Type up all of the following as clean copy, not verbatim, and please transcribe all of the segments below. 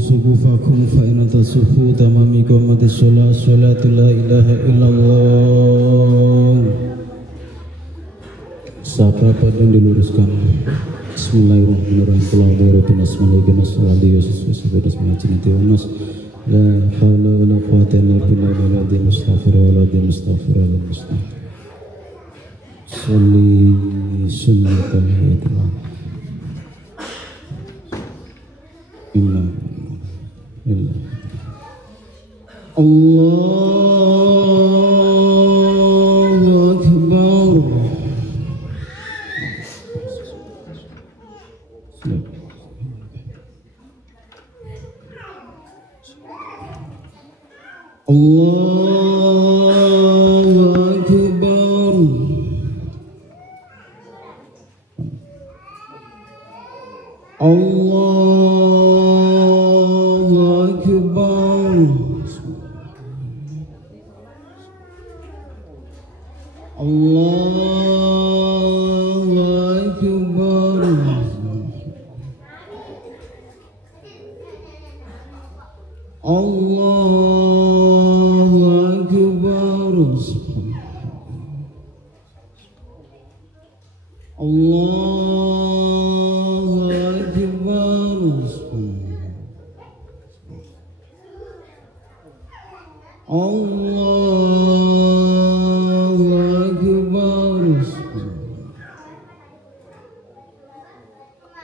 صفوفكم فإن تصفوا تمام إقامة الصلاة صلاة لا إله إلا الله. Sahabat yang diluruskan. Bismillahirrahmanirrahim. Allahumma asma'alaikum wassalatu wassalamu la haula wala quwwata illa billah astaghfirullah. Sholli sunnatul hayatullah. Allahu Akbar. Allahu Akbar. Allahu Akbar. Allahu Akbar. Allahu Akbar. Allahu Akbar. Allahu Akbar.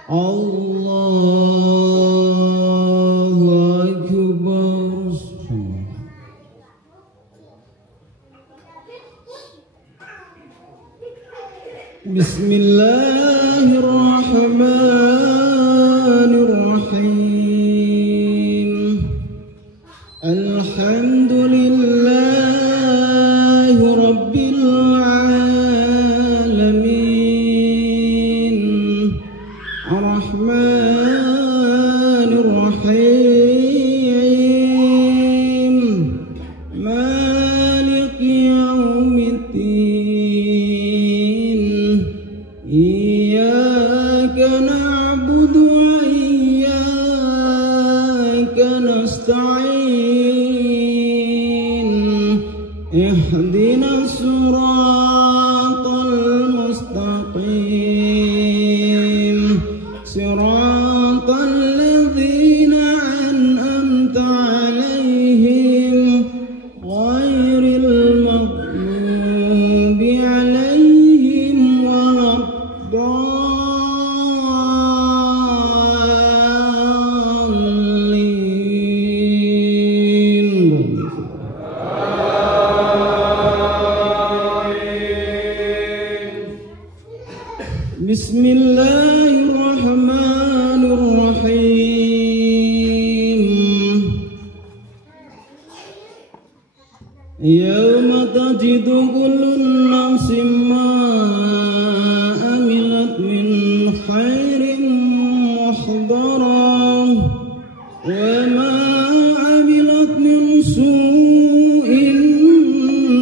Allahu Akbar. Bismillahirrahmanirrahim. Alhamdulillahi Rabbil alamin. Ar-Rahmanir Rahim. Maliki yaumiddin. Iyyaka na'budu wa iyyaka nasta'in. Ihdinas siratal mustaqim. Siratal ladzina an'amta 'alaihim ghairil maghdubi 'alaihim waladdallin. Bismillahirrahmanirrahim. Yauma tajidu kullu nafsin ma amilat min khairin muhdaran wa ma amilat min su'in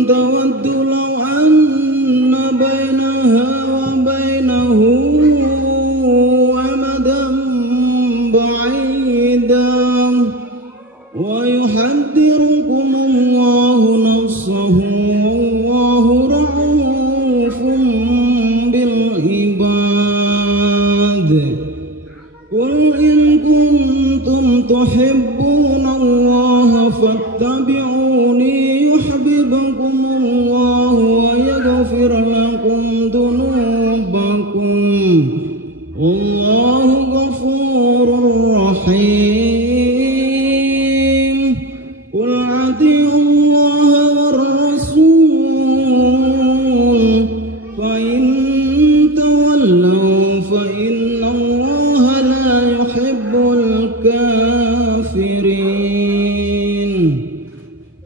tawaddu law anna bainaha wa bainahu amadan ba'idan wa yuhadhdhirukumullahu nafsahu wallahu ra'ufun bil ibad. Qul in kuntum tuhibbunallaha fattabi'uni yuhibbukumullahu wa yaghfir lakum dhunubakum. Wallahu ghafurur rahim. Qul ati'ullaha war rasul fa in tawallaw fa innallaha la yuhibbul kafirin.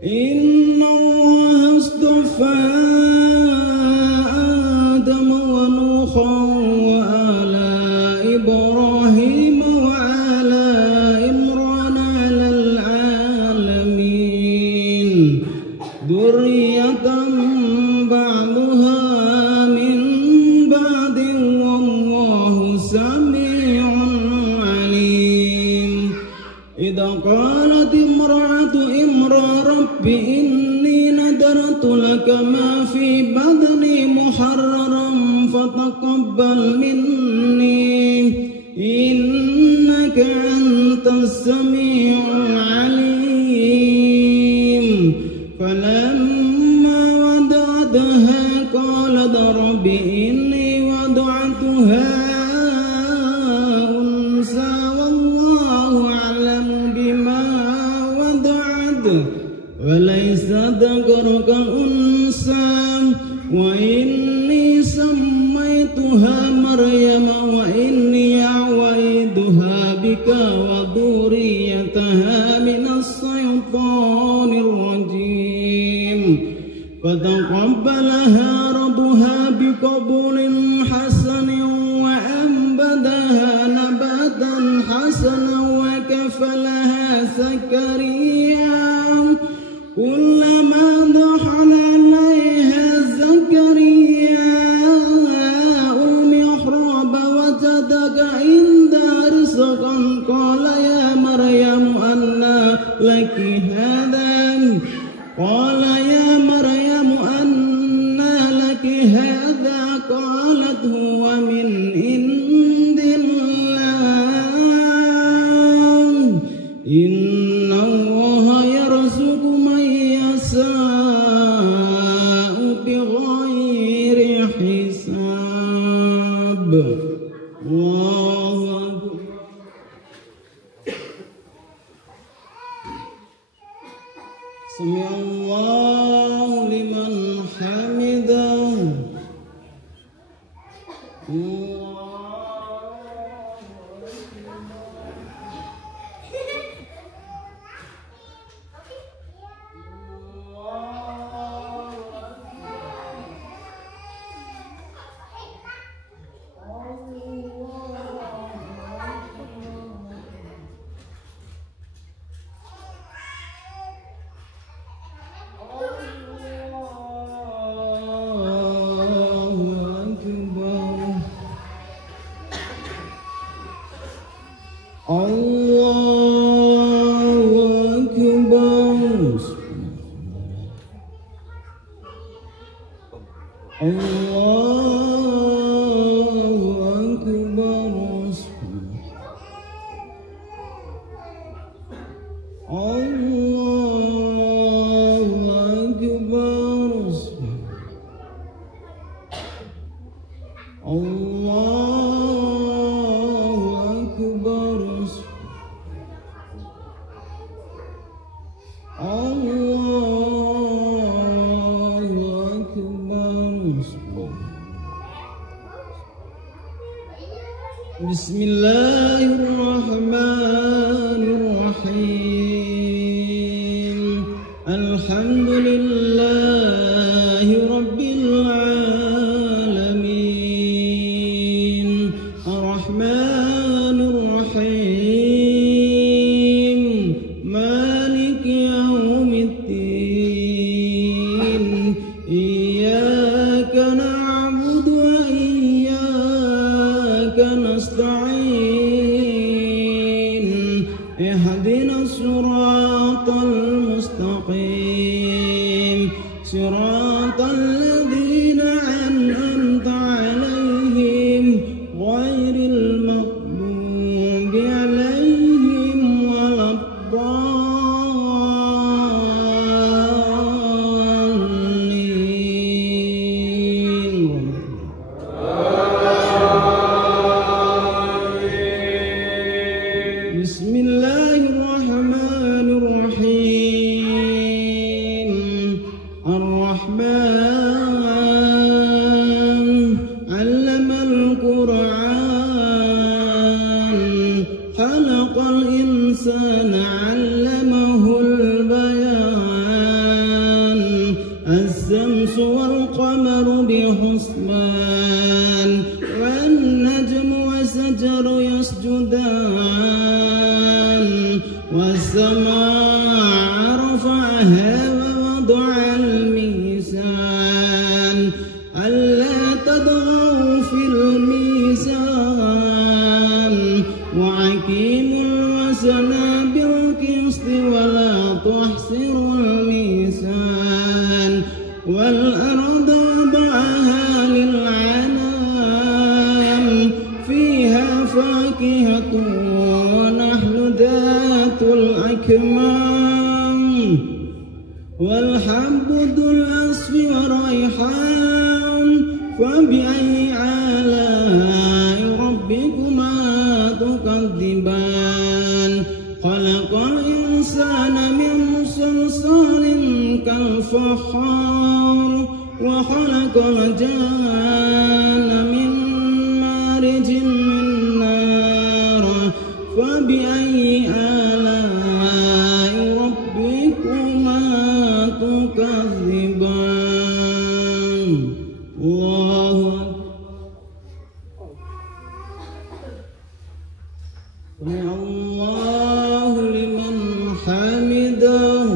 Innallaha astafa Adam wa Nuhan wa ala Ibrahim wa ala Imran 'alal 'alamin. Dzurriyyatan ba'daha min ba'din wallahu sami'un 'alim. إذا قالت امرأة رب إني نذرت لك ما في بطني محررا فتقبل مني إنك أنت السميع العليم فلما وضعتها قالت رب إني وضعتها أنثى والله أعلم بما وضعت وليس ذكر كالأنثى وإني سميتها مريم وإني أعوذها بك وذريتها من الشيطان الرجيم فتقبلها ربها بقبول حسن وأنبتها نباتا حسنا وكفلها زكريا كلما دخل عليها زكريا المحراب وجدك عندها رزقا قال يا مريم أنى لك هذا قال يا مريم أنى لك هذا قالت هو من عند الله إن الله يرزق من يشاء بغير حساب الله أكبر سمع الله لمن حمده بسم الله الرحمن الرحيم الحمد لله رب العالمين الرحمن الرحيم مالك يوم الدين إياك نعبد وإياك نستعين اهدنا الصراط المستقيم صراط الذين أنعمت عليهم غير المغضوب عليهم ولا الضالين بسم الله الرحمن الرحيم الرحمن علم القرآن خلق الإنسان علمه البيان الشمس والقمر بحسبان والنجم والشجر يسجدان والسماء رفعها ووضع الميزان ألا تطغوا في الميزان وأقيموا الوزن بالقسط ولا تحسروا الميزان والأرض وضعها للعنام فيها فاكهة ونحل ذات الأكمام والحب ذو العصف والريحان فبأي آلاء ربكما تكذبان خلق الإنسان من صلصال كالفخار وخلق الجان من مارج من نار فبأي آلاء ربكما تكذبان الله سمع الله لمن حمده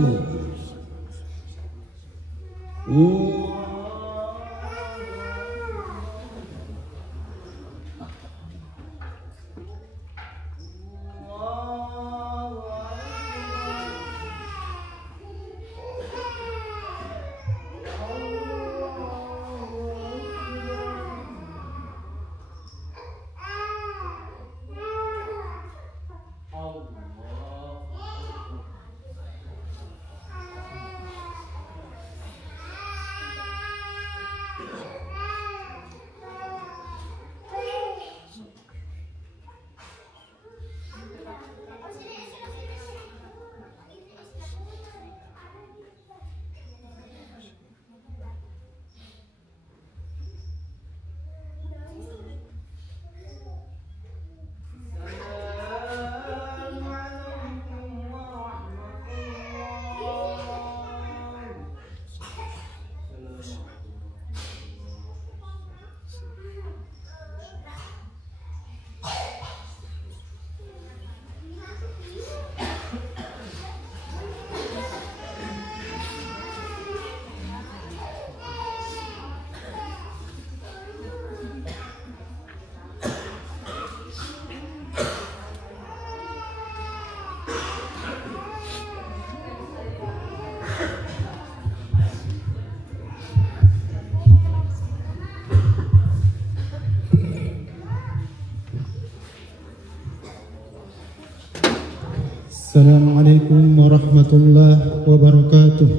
Assalamualaikum warahmatullahi wabarakatuh.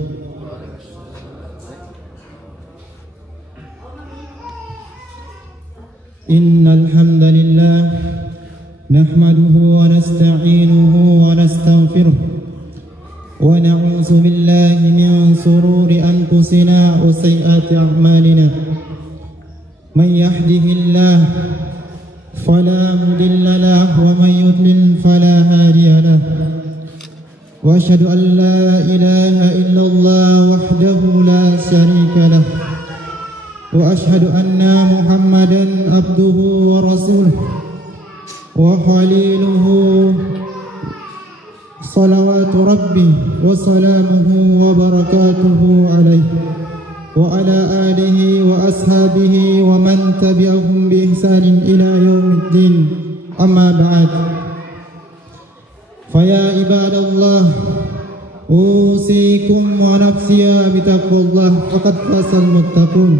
Innal hamdalillah nahmaduhu wa nasta'inuhu wa nastaghfiruh wa na'udzu billahi min shururi anfusina wa sayyiati a'malina. May yahdihillahu fala mudilla lahu wa may yudlil fala hadiya lahu. Wa asyhadu an la ilaha illallah wahdahu la syarika lah. Wa asyhadu anna Muhammadan abduhu wa rasuluh wa khaliluhu salawatu rabbi wa salamuhu wa barakatuhu alaihi wa ala alihi wa ashabihi wa man tabi'ahum bi ihsanin ila yaumiddin. Amma ba'd. Faya ibadallah, usikum wa nafsiya bitaqwallah faqad fasal muttaqun.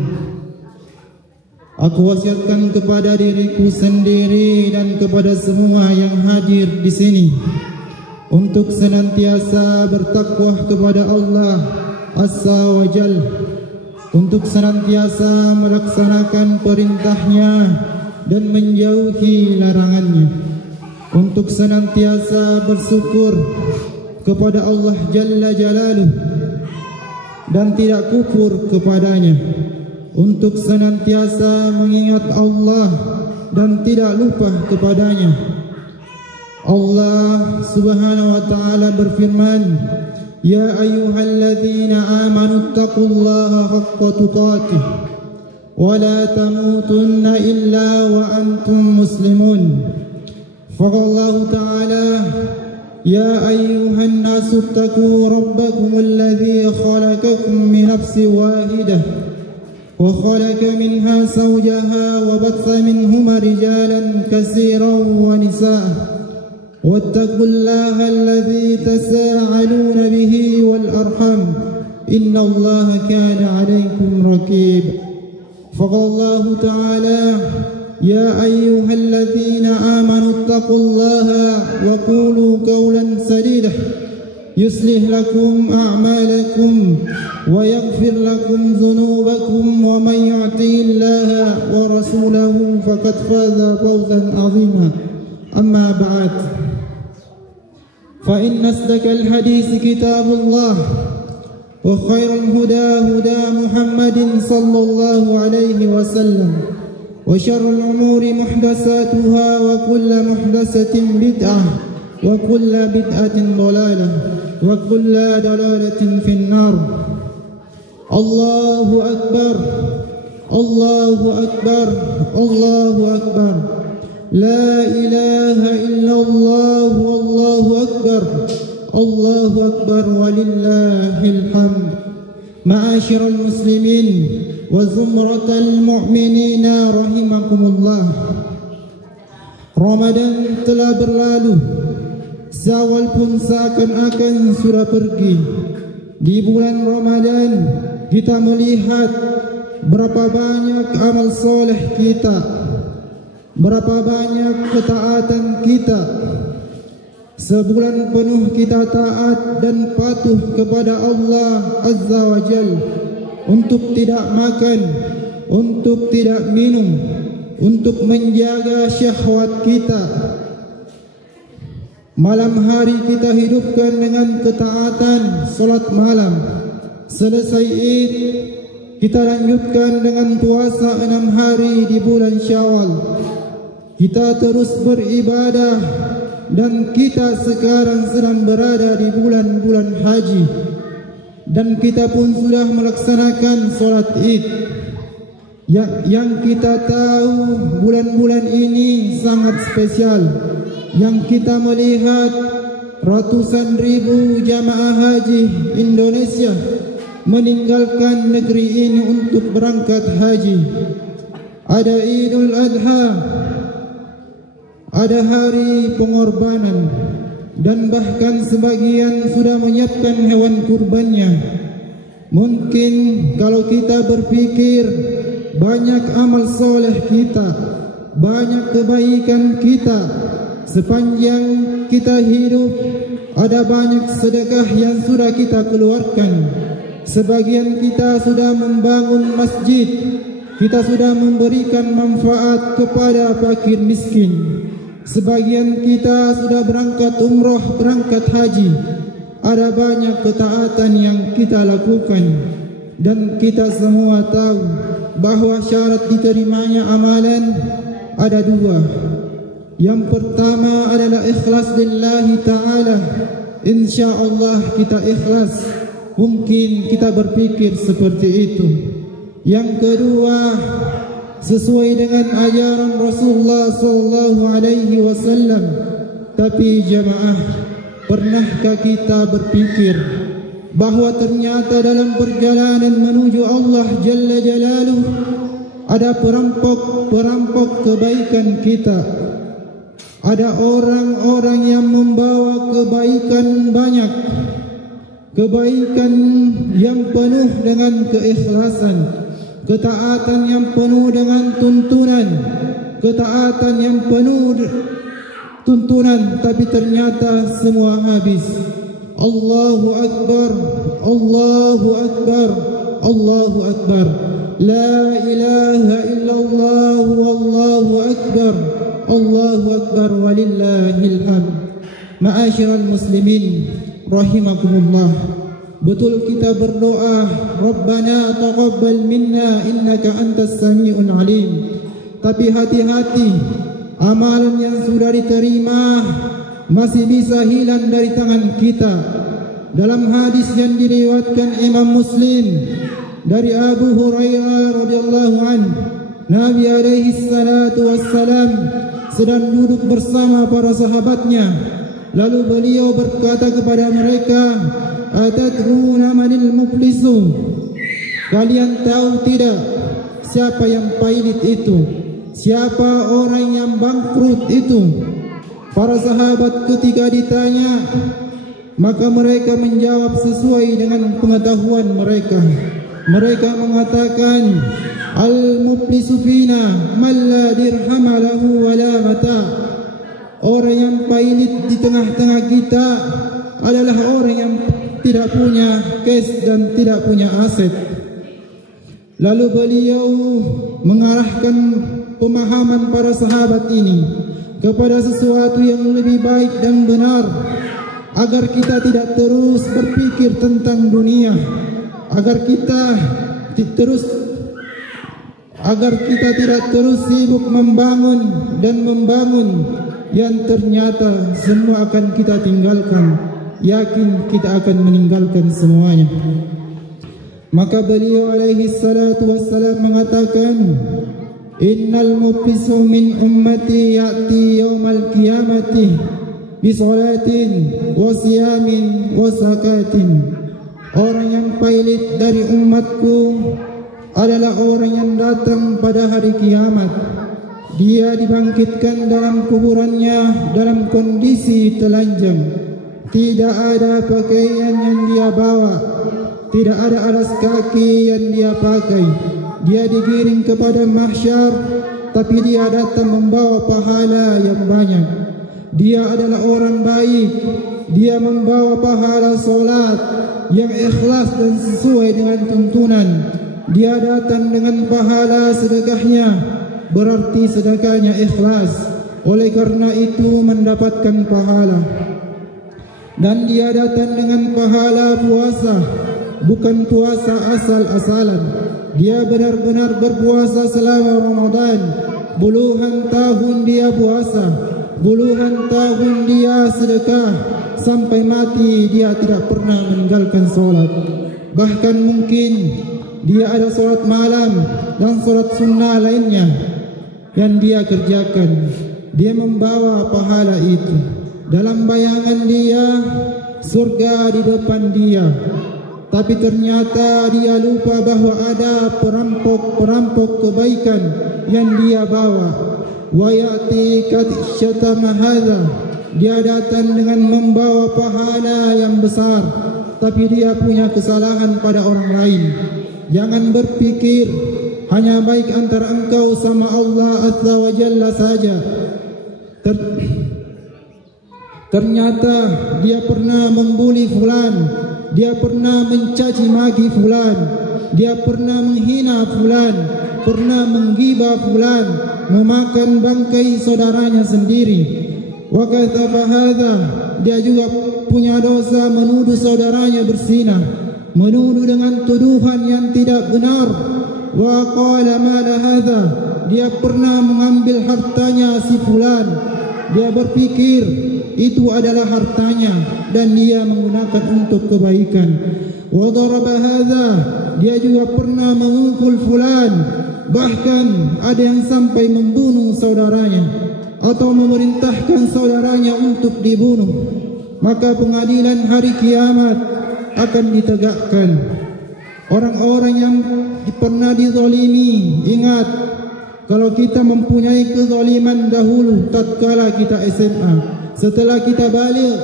Aku wasiatkan kepada diriku sendiri dan kepada semua yang hadir di sini untuk senantiasa bertakwa kepada Allah Azza wa Jalla, untuk senantiasa melaksanakan perintahnya dan menjauhi larangannya, untuk senantiasa bersyukur kepada Allah Jalla Jalaluh dan tidak kufur kepadanya, untuk senantiasa mengingat Allah dan tidak lupa kepadanya. Allah Subhanahu wa taala berfirman, Ya ayyuhalladzina amanu taqullaha haqqa tuqatih wa la tamutunna illa wa antum muslimun. Faqallahu ta'ala, Ya ayyuhan nasu taqu rabbakum alladhi khalaqakum min nafsin wahidah wa khalaqa minha zawjaha wa batha minhuma rijalan katsiran wa nisaa واتقوا الله الذي تساءلون به والأرحام إن الله كان عليكم رقيب. فقال الله تعالى يا أيها الذين آمنوا اتقوا الله وقولوا قولا سديدا يصلح لكم أعمالكم ويغفر لكم ذنوبكم ومن يطع الله ورسوله فقد فاز فوزا عظيما. أما بعد فإن أصدق الحديث كتاب الله وخير الهدى هدى محمد صلى الله عليه وسلم وشر الأمور محدثاتها وكل محدثة بدعة وكل بدعة ضلالة وكل ضلالة في النار. الله أكبر الله أكبر الله أكبر لا إله إلا الله والله أكبر الله أكبر ولله الحمد. معاشر المسلمين وزمرة المؤمنين rahimakumullah. Ramadan telah berlalu, Syawal pun seakan-akan sudah pergi. Di bulan Ramadan kita melihat berapa banyak amal soleh kita, berapa banyak ketaatan kita. Sebulan penuh kita taat dan patuh kepada Allah Azza wa Jal, untuk tidak makan, untuk tidak minum, untuk menjaga syahwat kita. Malam hari kita hidupkan dengan ketaatan salat malam. Selesai Id kita lanjutkan dengan puasa 6 hari di bulan Syawal. Kita terus beribadah dan kita sekarang sedang berada di bulan-bulan haji, dan kita pun sudah melaksanakan salat Id. Yang kita tahu bulan-bulan ini sangat spesial, yang kita melihat ratusan ribu jamaah haji Indonesia meninggalkan negeri ini untuk berangkat haji. Ada Idul Adha, ada hari pengorbanan, dan bahkan sebagian sudah menyiapkan hewan kurbannya. Mungkin kalau kita berpikir banyak amal soleh kita, banyak kebaikan kita sepanjang kita hidup, ada banyak sedekah yang sudah kita keluarkan. Sebagian kita sudah membangun masjid, kita sudah memberikan manfaat kepada fakir miskin. Sebagian kita sudah berangkat umrah, berangkat haji. Ada banyak ketaatan yang kita lakukan, dan kita semua tahu bahawa syarat diterimanya amalan ada 2. Yang pertama adalah ikhlas lillahi ta'ala. InsyaAllah kita ikhlas. Mungkin kita berpikir seperti itu. Yang kedua, sesuai dengan ajaran Rasulullah SAW. Tapi jamaah, pernahkah kita berpikir bahawa ternyata dalam perjalanan menuju Allah Jalla Jalaluh ada perampok-perampok kebaikan kita. Ada orang-orang yang membawa kebaikan banyak, kebaikan yang penuh dengan keikhlasan, ketaatan yang penuh dengan tuntunan, ketaatan yang penuh tuntunan, tapi ternyata semua habis. Allahu Akbar, Allahu Akbar, Allahu Akbar, La ilaha illallah, Wallahu Akbar, Allahu Akbar, walillahil hamd. Ma'asyiral muslimin rahimakumullah, betul kita berdoa Rabbana taqabbal minna innaka antas sami'un alim. Tapi hati-hati, amalan yang sudah diterima masih bisa hilang dari tangan kita. Dalam hadis yang diriwayatkan Imam Muslim dari Abu Hurairah radhiyallahu anhu, Nabi alaihi salatu wassalam sedang duduk bersama para sahabatnya. Lalu beliau berkata kepada mereka, "Atadruna manil muflisu?" Kalian tahu tidak siapa yang pailit itu? Siapa orang yang bangkrut itu? Para sahabat ketika ditanya, maka mereka menjawab sesuai dengan pengetahuan mereka. Mereka mengatakan, al-muflisu fina man la dirhama lahu wa la mata. Orang yang pailit di tengah-tengah kita adalah orang yang tidak punya cash dan tidak punya aset. Lalu beliau mengarahkan pemahaman para sahabat ini kepada sesuatu yang lebih baik dan benar, agar kita tidak terus berpikir tentang dunia, agar kita tidak terus sibuk membangun dan membangun yang ternyata semua akan kita tinggalkan. Yakin kita akan meninggalkan semuanya. Maka beliau alaihi salatu wassalam mengatakan, innal muflisu min ummati ya'ti yawmal qiyamati bisolatin wa siyamin wa zakatin. Orang yang pailit dari umatku adalah orang yang datang pada hari kiamat. Dia dibangkitkan dalam kuburannya dalam kondisi telanjang. Tidak ada pakaian yang dia bawa, tidak ada alas kaki yang dia pakai. Dia digiring kepada mahsyar, tapi dia datang membawa pahala yang banyak. Dia adalah orang baik. Dia membawa pahala solat yang ikhlas dan sesuai dengan tuntunan. Dia datang dengan pahala sedekahnya, berarti sedekahnya ikhlas. Oleh karena itu mendapatkan pahala. Dan dia datang dengan pahala puasa, bukan puasa asal-asalan. Dia benar-benar berpuasa selama Ramadan. Puluhan tahun dia puasa, puluhan tahun dia sedekah, sampai mati dia tidak pernah meninggalkan solat. Bahkan mungkin dia ada solat malam dan solat sunnah lainnya yang dia kerjakan. Dia membawa pahala itu. Dalam bayangan dia, surga di depan dia. Tapi ternyata dia lupa bahwa ada perampok-perampok kebaikan yang dia bawa. Wa ya'ti katsyatama hadza. Dia datang dengan membawa pahala yang besar, tapi dia punya kesalahan pada orang lain. Jangan berpikir hanya baik antara engkau sama Allah Azza wa Jalla saja. Ternyata dia pernah membuli fulan, dia pernah mencaci maki fulan, dia pernah menghina fulan, pernah menggibah fulan, memakan bangkai saudaranya sendiri. Wa kataba hadza, dia juga punya dosa menuduh saudaranya berzina, menuduh dengan tuduhan yang tidak benar. Wa qala ma la hadza, dia pernah mengambil hartanya si fulan. Dia berpikir itu adalah hartanya dan dia menggunakan untuk kebaikan. Wa daraba hadza, dia juga pernah memukul fulan, bahkan ada yang sampai membunuh saudaranya atau memerintahkan saudaranya untuk dibunuh. Maka pengadilan hari kiamat akan ditegakkan. Orang-orang yang pernah dizalimi, ingat, kalau kita mempunyai kezaliman dahulu tatkala kita SMA, setelah kita balik,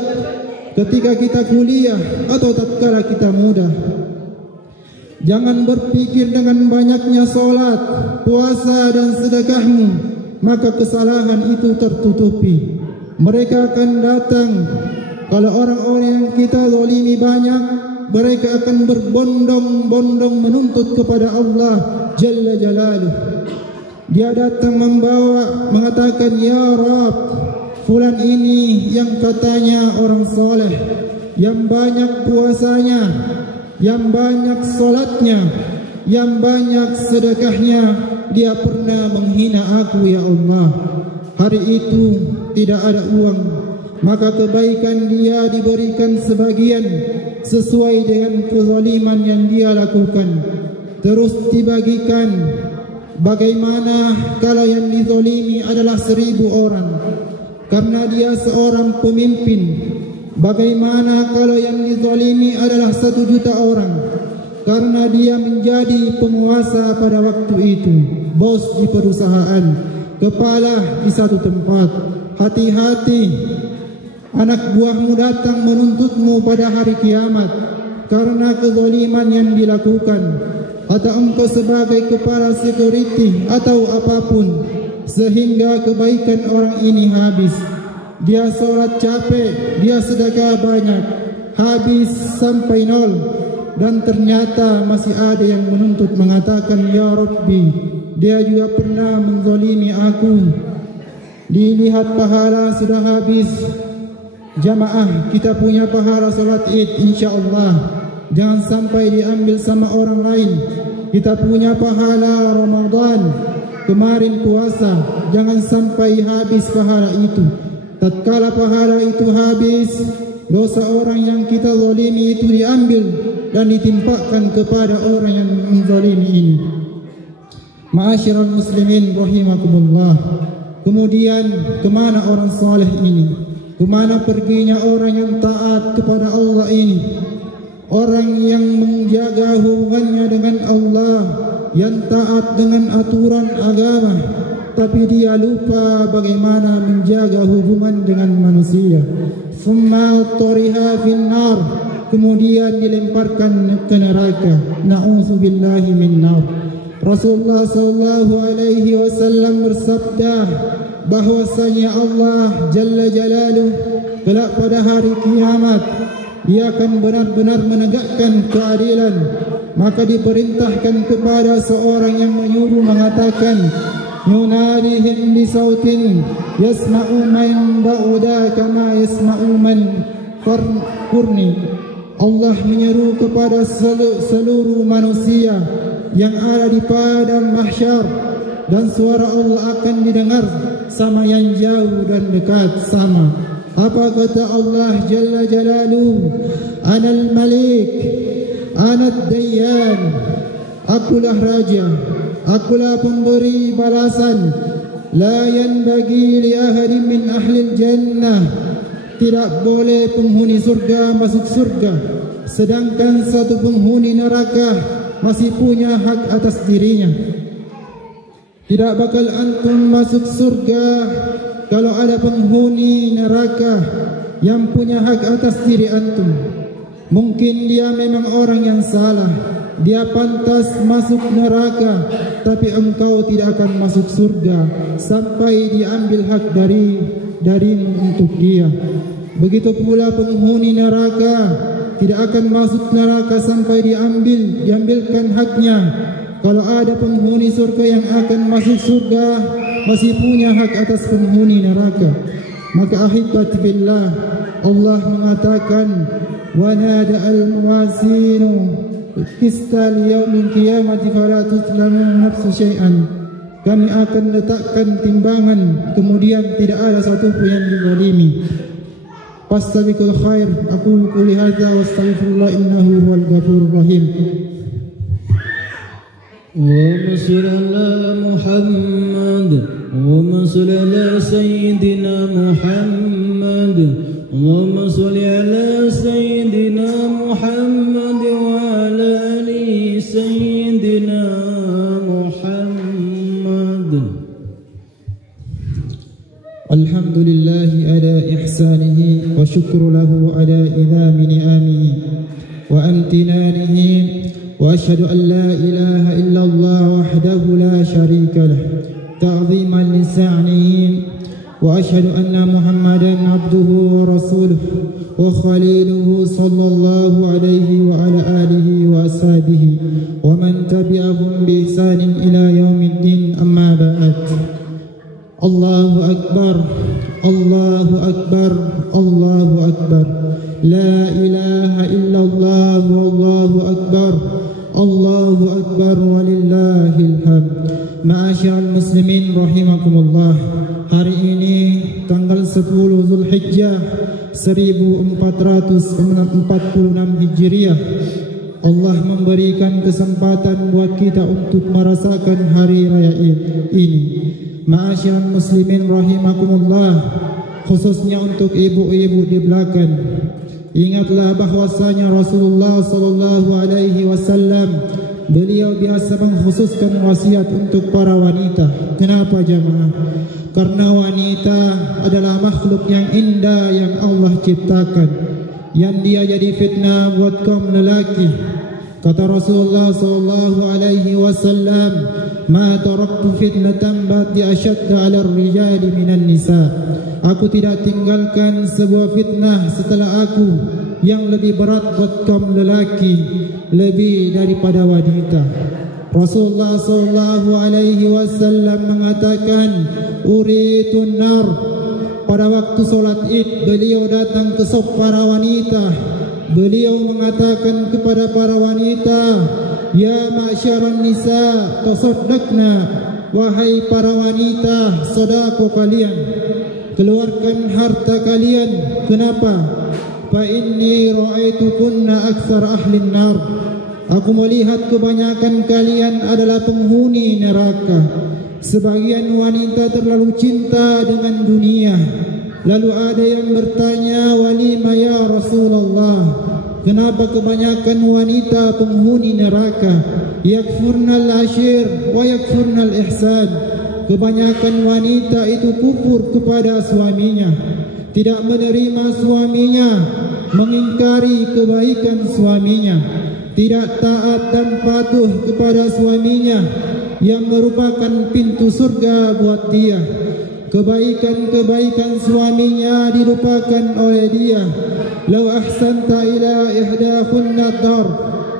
ketika kita kuliah, atau tatkala kita muda, jangan berpikir dengan banyaknya solat, puasa dan sedekahmu maka kesalahan itu tertutupi. Mereka akan datang. Kalau orang-orang yang kita zalimi banyak, mereka akan berbondong-bondong menuntut kepada Allah Jalla Jalaluh. Dia datang mengatakan, ya Rabb, fulan ini yang katanya orang soleh, yang banyak puasanya, yang banyak solatnya, yang banyak sedekahnya, dia pernah menghina aku ya Allah. Hari itu tidak ada uang, maka kebaikan dia diberikan sebagian sesuai dengan kezaliman yang dia lakukan, terus dibagikan. Bagaimana kalau yang dizalimi adalah 1000 orang karena dia seorang pemimpin? Bagaimana kalau yang dizalimi adalah 1 juta orang karena dia menjadi penguasa pada waktu itu, bos di perusahaan, kepala di satu tempat? hati-hati, anak buahmu datang menuntutmu pada hari kiamat karena kezaliman yang dilakukan, atau engkau sebagai kepala security atau apapun, sehingga kebaikan orang ini habis. Dia sholat capek, dia sedekah banyak, habis sampai nol, dan ternyata masih ada yang menuntut mengatakan, ya Rabbi, dia juga pernah menzalimi aku. Dilihat pahala sudah habis. Jamaah, kita punya pahala salat Id insya-Allah. Jangan sampai diambil sama orang lain. Kita punya pahala Ramadan, kemarin puasa, jangan sampai habis pahala itu. Tatkala pahala itu habis, dosa orang yang kita zalimi itu diambil dan ditimpakan kepada orang yang menzalimi ini. Ma'asyiral muslimin rahimakumullah. Kemudian kemana orang saleh ini? Kemana perginya orang yang taat kepada Allah ini? Orang yang menjaga hubungannya dengan Allah, yang taat dengan aturan agama, tapi dia lupa bagaimana menjaga hubungan dengan manusia. Summa turiha finnar, kemudian dilemparkan ke neraka. Na'udzubillahi min nar. Rasulullah sallallahu alaihi wasallam bersabda bahwasanya Allah Jalla Jalaluh kelak pada hari kiamat Dia akan benar-benar menegakkan keadilan. Maka diperintahkan kepada seorang yang menyuruh mengatakan, yunadihim bisautin yasma'u man ba'uda kama yasma'u man qurni. Allah menyeru kepada seluruh manusia yang ada di padang mahsyar, dan suara Allah akan didengar sama yang jauh dan dekat sama. Apa kata Allah Jalla Jalaluhu? Anal Malik, Anad Dayyan, akulah Raja, akulah pemberi balasan. La yanbaghi li ahadin min ahli jannah, tidak boleh penghuni surga masuk surga, sedangkan satu penghuni neraka masih punya hak atas dirinya. Tidak bakal antum masuk surga kalau ada penghuni neraka yang punya hak atas diri antum. Mungkin dia memang orang yang salah, dia pantas masuk neraka, tapi engkau tidak akan masuk surga sampai diambil hak darimu untuk dia. Begitu pula penghuni neraka tidak akan masuk neraka sampai diambilkan haknya. Kalau ada penghuni surga yang akan masuk surga, masih punya hak atas penghuni neraka. Maka ahibbat billah, Allah mengatakan, wa nada al-mawazinu qista liyaumil qiyamati fala tuzlamu nafsun syai'an. Kami akan letakkan timbangan, kemudian tidak ada satu pun yang dizalimi. Fastabiqul khair. Aqulu qouli hadza wa astaghfirullah innahu huwal ghafurur rahim. Allahumma shalli ala Muhammad, Allahumma shalli ala sayyidina Muhammad, Allahumma shalli ala sayyidina Muhammad wa ala ali sayyidina Muhammad. Alhamdulillahi ala ihsanihi wa syukru lahu ala idhami ni'amihi wa amtinanihi. وأشهد أن لا إله إلا الله وحده لا شريك له تعظيما لشأنه وأشهد أن محمدا عبده ورسوله وخليله صلى الله عليه وعلى آله وأصحابه ومن تبعهم بإحسان إلى يوم الدين. أما بعد. الله أكبر الله أكبر الله أكبر لا إله إلا الله والله أكبر Allahu Akbar walillahil hamd. Ma'asyiral muslimin rahimakumullah. Hari ini tanggal 10 Zulhijjah 1446 Hijriah, Allah memberikan kesempatan buat kita untuk merasakan hari raya ini. Ma'asyiral muslimin rahimakumullah, khususnya untuk ibu-ibu di belakang. Ingatlah bahwasanya Rasulullah sallallahu alaihi wasallam beliau biasa mengkhususkan wasiat untuk para wanita. Kenapa jamaah? karena wanita adalah makhluk yang indah yang Allah ciptakan, yang dia jadi fitnah buat kaum lelaki. Kata Rasulullah sallallahu alaihi wasallam, "Ma taraktu fitnatan ba'di ashadda 'ala ar-rijali minan nisa." Aku tidak tinggalkan sebuah fitnah setelah aku yang lebih berat buat kaum lelaki lebih daripada wanita. Rasulullah sallallahu alaihi wasallam mengatakan, "Uritun nar." Pada waktu solat Id, beliau datang ke saf para wanita. Beliau mengatakan kepada para wanita, "Ya ma'syaran nisa, tasaddaqna." Wahai para wanita, sedekah kalian, keluarkan harta kalian. Kenapa? Fa inni ra'aitukunna aktsar ahli nar. Aku melihat kebanyakan kalian adalah penghuni neraka. Sebagian wanita terlalu cinta dengan dunia. Lalu ada yang bertanya, "Walima ya Rasulullah, kenapa kebanyakan wanita penghuni neraka? Yakfurnal ashir wa yakfurnal ihsan." Kebanyakan wanita itu kufur kepada suaminya, tidak menerima suaminya, mengingkari kebaikan suaminya, tidak taat dan patuh kepada suaminya yang merupakan pintu surga buat dia. Kebaikan-kebaikan suaminya dilupakan oleh dia. "Lau ahsanta ila ihdakunna dar."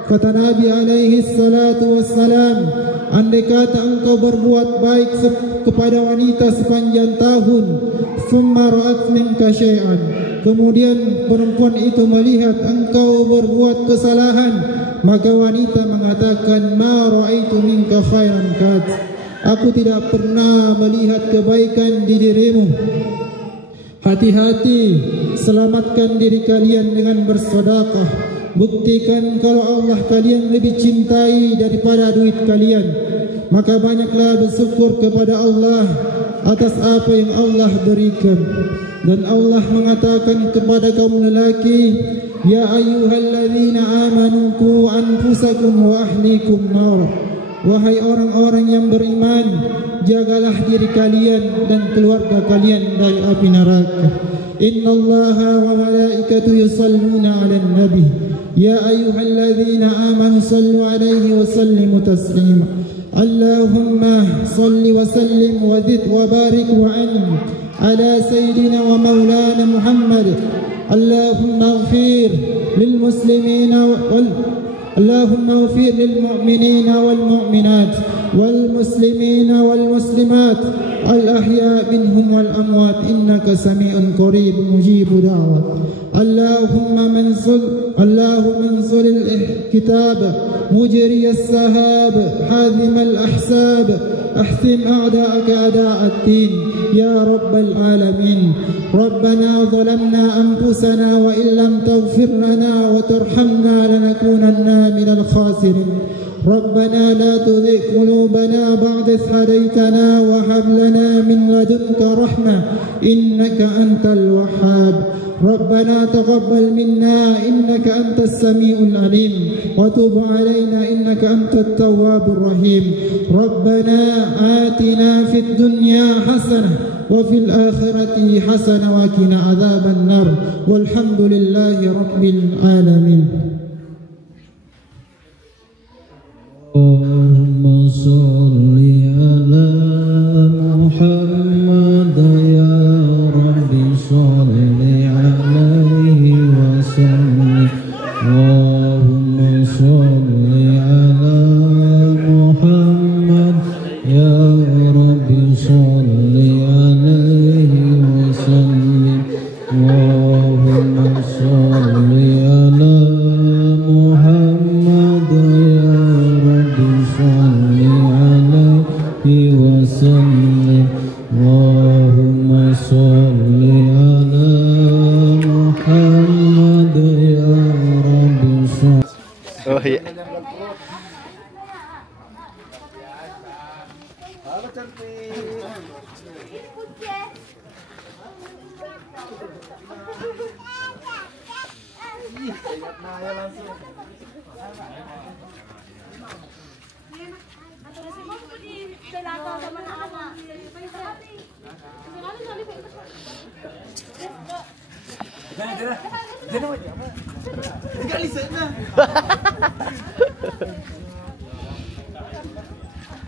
Kata Nabi alaihi salatu wassalam, andai kata engkau berbuat baik kepada wanita sepanjang tahun, "Thumma ra'at minka syai'an." Kemudian perempuan itu melihat engkau berbuat kesalahan, maka wanita mengatakan, "Ma ra'aitu minka khairan qat." Aku tidak pernah melihat kebaikan di dirimu. Hati-hati, selamatkan diri kalian dengan bersedekah. Buktikan kalau Allah kalian lebih cintai daripada duit kalian. Maka banyaklah bersyukur kepada Allah atas apa yang Allah berikan. Dan Allah mengatakan kepada kaum lelaki, "Ya ayyuhalladzina amanu qu anfusakum wa ahlikum nar." Wahai orang-orang yang beriman, jagalah diri kalian dan keluarga kalian dari api neraka. Innallaha wa malaikatahu yusalluna 'alan nabi. Ya ayyuhalladzina amanu sallu 'alaihi wa sallimu taslima. Allahumma salli wa sallim wa zid wa barik wa an'im ala sayyidina wa maulana Muhammad. Allahumma ighfir lil muslimina اللهم اغفر للمؤمنين والمؤمنات والمسلمين والمسلمات الأحياء منهم والأموات إنك سميع قريب مجيب دعوة. اللهم انصر الكتاب مجري السحاب حازم الأحساب احسم أعداءك أعداء الدين يا رب العالمين. ربنا ظلمنا أنفسنا وإن لم تغفر لنا وترحمنا لنكونن من الخاسرين. ربنا لا تزغ قلوبنا بعد إذ هديتنا وهب لنا من لدنك رحمة إنك أنت الوهاب. ربنا تقبل منا إنك أنت السميع العليم وتب علينا إنك أنت التواب الرحيم. ربنا آتنا في الدنيا حسنة وفي الآخرة حسنة وقنا عذاب النار والحمد لله رب العالمين. Allahumma salli ala Muhammad ya Rabbi salli alaihi wa sallim. Allahumma salli ala Muhammad ya Rabbi salli alaihi wa sallim. Allahumma salli ala Muhammad ya salli alaihi wa sallim. Allahumma salli ala Muhammad ya Rabbi salli. Oh iya.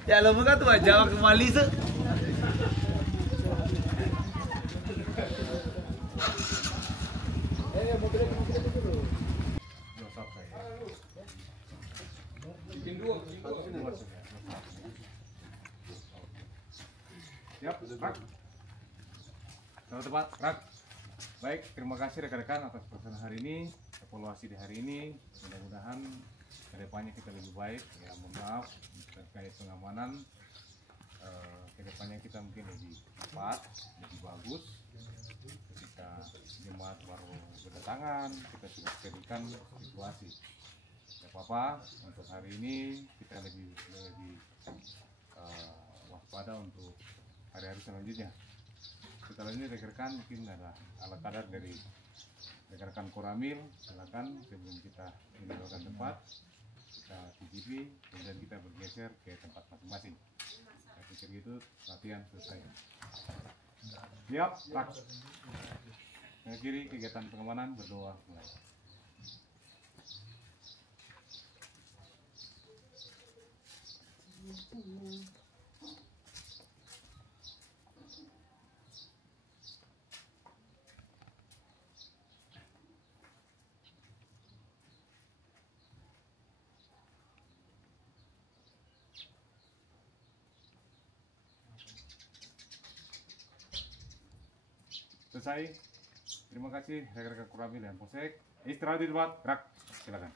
Ya lo muka tuh aja kembali se. Siap, Rak. Selamat tepat, Rak. Baik, terima kasih rekan-rekan atas pelaksanaan hari ini, evaluasi di hari ini. Mudah-mudahan kedepannya kita lebih baik. Ya, mohon maaf terkait pengamanan. Kedepannya kita mungkin lebih cepat, lebih bagus. Ketika jemaat baru berdatangan, kita sudah stabilkan situasi. Tidak apa-apa, untuk hari ini kita lebih waspada untuk hari-hari selanjutnya. Setelah ini rekan-rekan mungkin ada alat kadar dari rekan-rekan Koramil, silakan sebelum kita meninggalkan tempat kita cicipi, kemudian kita bergeser ke tempat masing-masing. Saya pikir itu latihan selesai. Siap, Rak. Mengakhiri kegiatan pengamanan, berdoa mulai. Selesai. Terima kasih rekan-rekan Koramil dan Polsek. Istirahat di tempat. Rak, silakan.